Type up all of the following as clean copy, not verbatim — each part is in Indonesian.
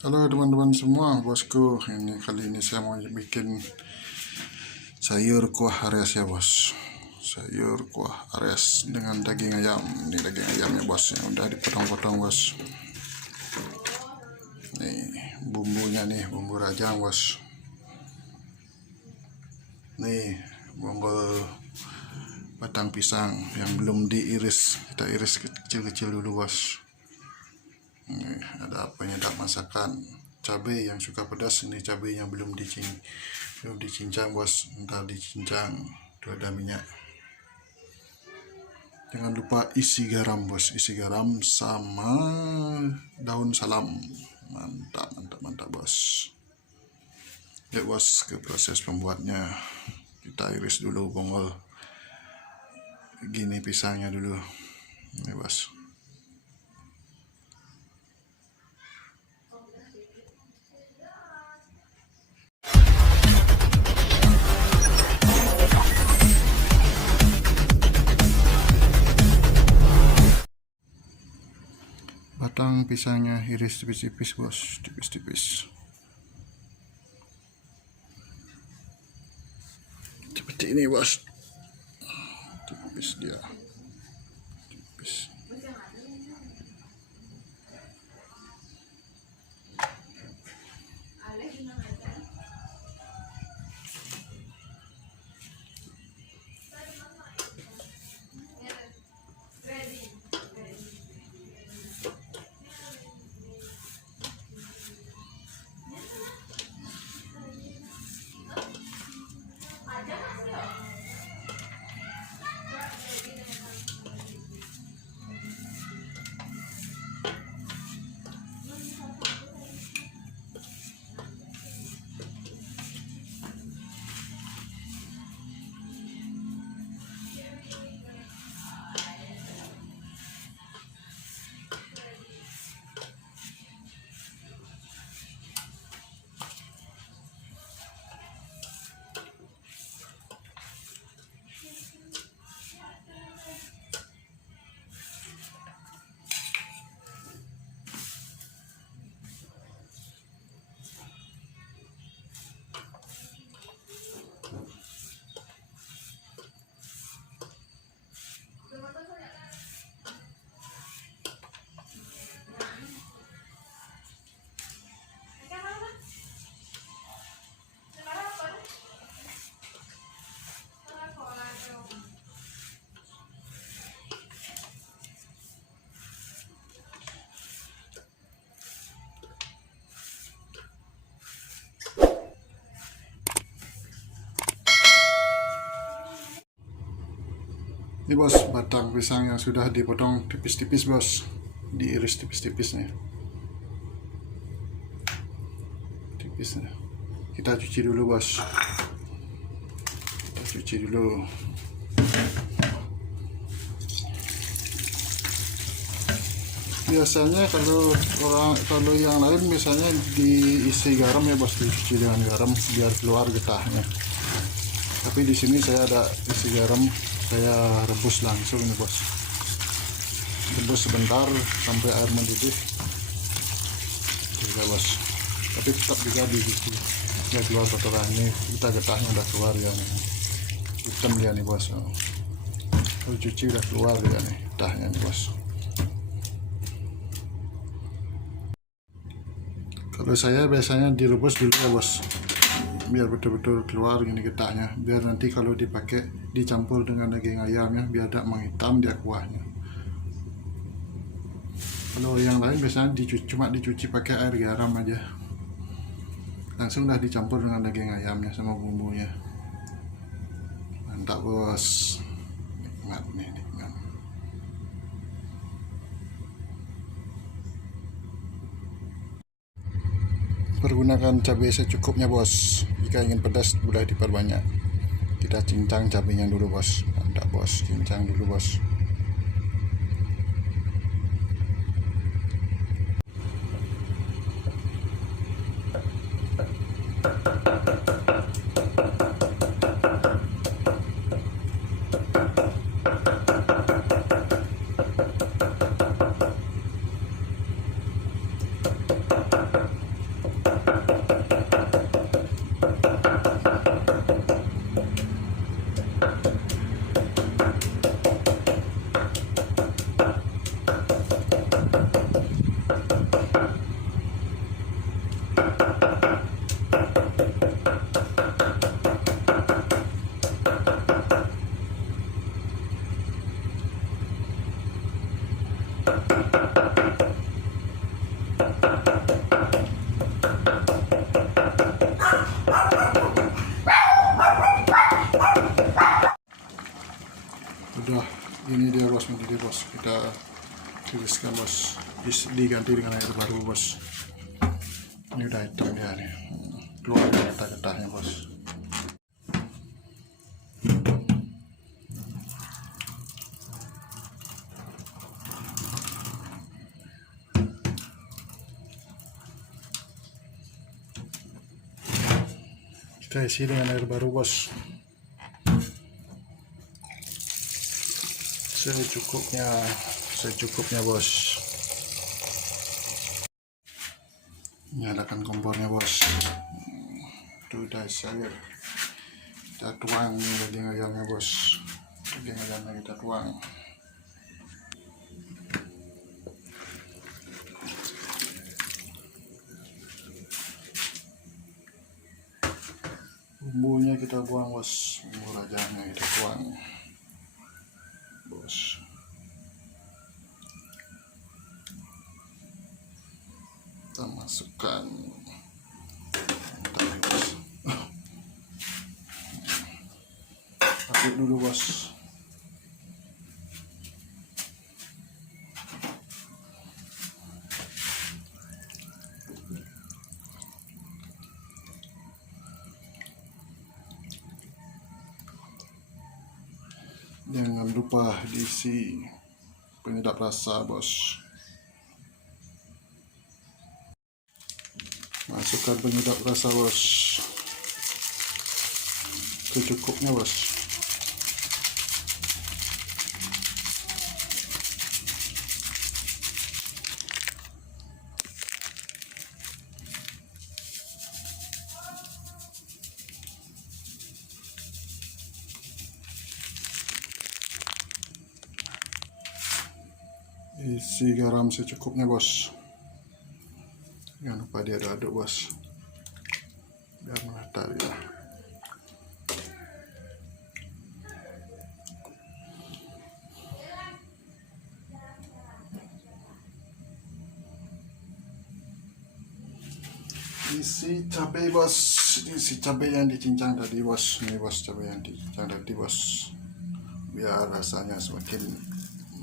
Halo teman-teman semua, bosku. Kali ini saya mau bikin sayur kuah ares ya, bos. Sayur kuah ares dengan daging ayam. Ini daging ayamnya, bos, yang udah dipotong-potong, bos. Nih bumbunya nih, bumbu rajang, bos. Nih bumbu batang pisang yang belum diiris, kita iris kecil-kecil dulu, bos. Ini ada penyedap masakan, cabai yang suka pedas. Ini cabainya belum dicincang, bos, ntar dicincang. Itu ada minyak. Jangan lupa isi garam, bos, isi garam sama daun salam. Mantap, bos. Yuk, bos, ke proses pembuatnya. Kita iris dulu bongol gini pisangnya dulu. Ini, bos. Batang pisangnya iris tipis-tipis, bos, tipis-tipis. Seperti ini, bos. Tipis dia. Tipis. Ini, bos, batang pisang yang sudah dipotong tipis-tipis, bos. Diiris tipis-tipis nih. Tipis nih. Kita cuci dulu, bos. Kita cuci dulu. Biasanya kalau yang lain biasanya diisi garam ya, bos, dicuci dengan garam biar keluar getahnya. Tapi di sini saya ada isi garam, saya rebus langsung ini, bos. Rebus sebentar sampai air mendidih juga, bos. Tapi tetap juga dicuci ya, keluar kotoran. Ini kita getahnya udah keluar ya nih, hitam dia nih, bos. Kalau cuci udah keluar ya nih getahnya nih, bos. Kalau saya biasanya direbus dulu ya, bos, biar betul-betul keluar gini getahnya, biar nanti kalau dipakai dicampur dengan daging ayamnya biar tidak menghitam dia kuahnya. Kalau yang lain biasanya cuma dicuci pakai air garam aja, langsung dah dicampur dengan daging ayamnya sama bumbunya. Mantap, bos. Nikmat nih, nikmat. Pergunakan cabai secukupnya, bos. Jika ingin pedas boleh diperbanyak. Kita cincang cabainya dulu, bos. Mantap, bos. Cincang dulu, bos. Udah, ini dia bos, mendidih bos. Kita tiriskan bos, diganti dengan air baru bos. Ini udah hitam dia nih, keluar getah-getahnya bos. Kita isi dengan air baru bos, secukupnya bos. Nyalakan kompornya bos. Itu udah isi air, kita tuang daging ayamnya bos. Daging ayamnya kita tuang. Bumbunya kita buang bos, bumbu rajanya kita buang bos. Kita masukkan bos. Aduk dulu bos. Jangan lupa diisi penyedap rasa bos. Masukkan penyedap rasa bos, secukupnya bos. Isi garam secukupnya bos. Jangan lupa diaduk-aduk bos, biar merata ya. Isi cabai bos, isi cabai yang dicincang tadi bos. Ini bos, cabai yang dicincang tadi bos, biar rasanya semakin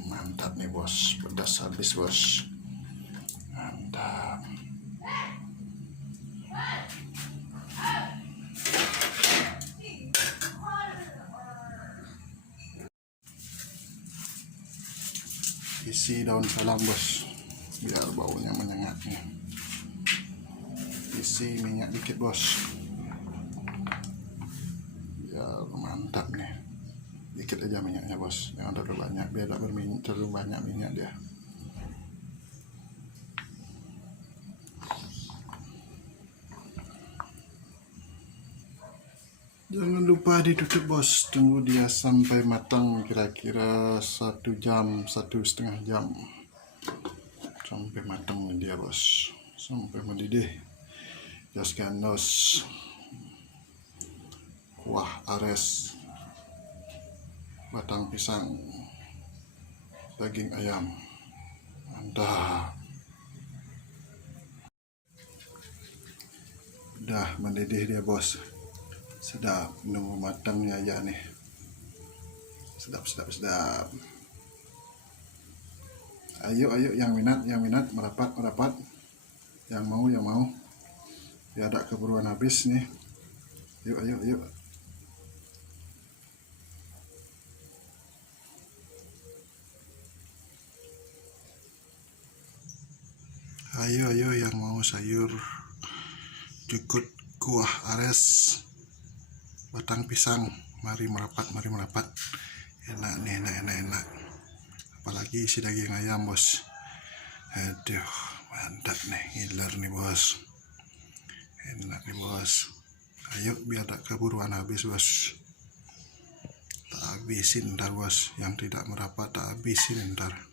mantap nih bos, pedas habis bos, mantap. Isi daun salam bos, biar baunya menyengat nih. Isi minyak dikit bos, biar mantap nih. Dikit aja minyaknya bos, jangan terlalu banyak, biar tak terlalu banyak minyak dia. Jangan lupa ditutup bos, tunggu dia sampai matang, kira-kira 1 jam, 1,5 jam sampai matang dia bos, sampai mendidih. Jaskan nos kuah ares, batang pisang, daging ayam, mantap. Udah mendidih dia bos, sedap. Nunggu matangnya aja nih, sedap. Ayo yang minat merapat, yang mau biar ada keburuan habis nih. Yuk. Ayo yang mau sayur jukut kuah ares batang pisang, mari merapat. Enak nih, enak. Apalagi isi daging ayam bos. Aduh, mantap nih, ngiler nih bos. Enak nih bos. Ayo biar tak keburuan habis bos. Tak habisin ntar bos, yang tidak merapat tak habisin ntar.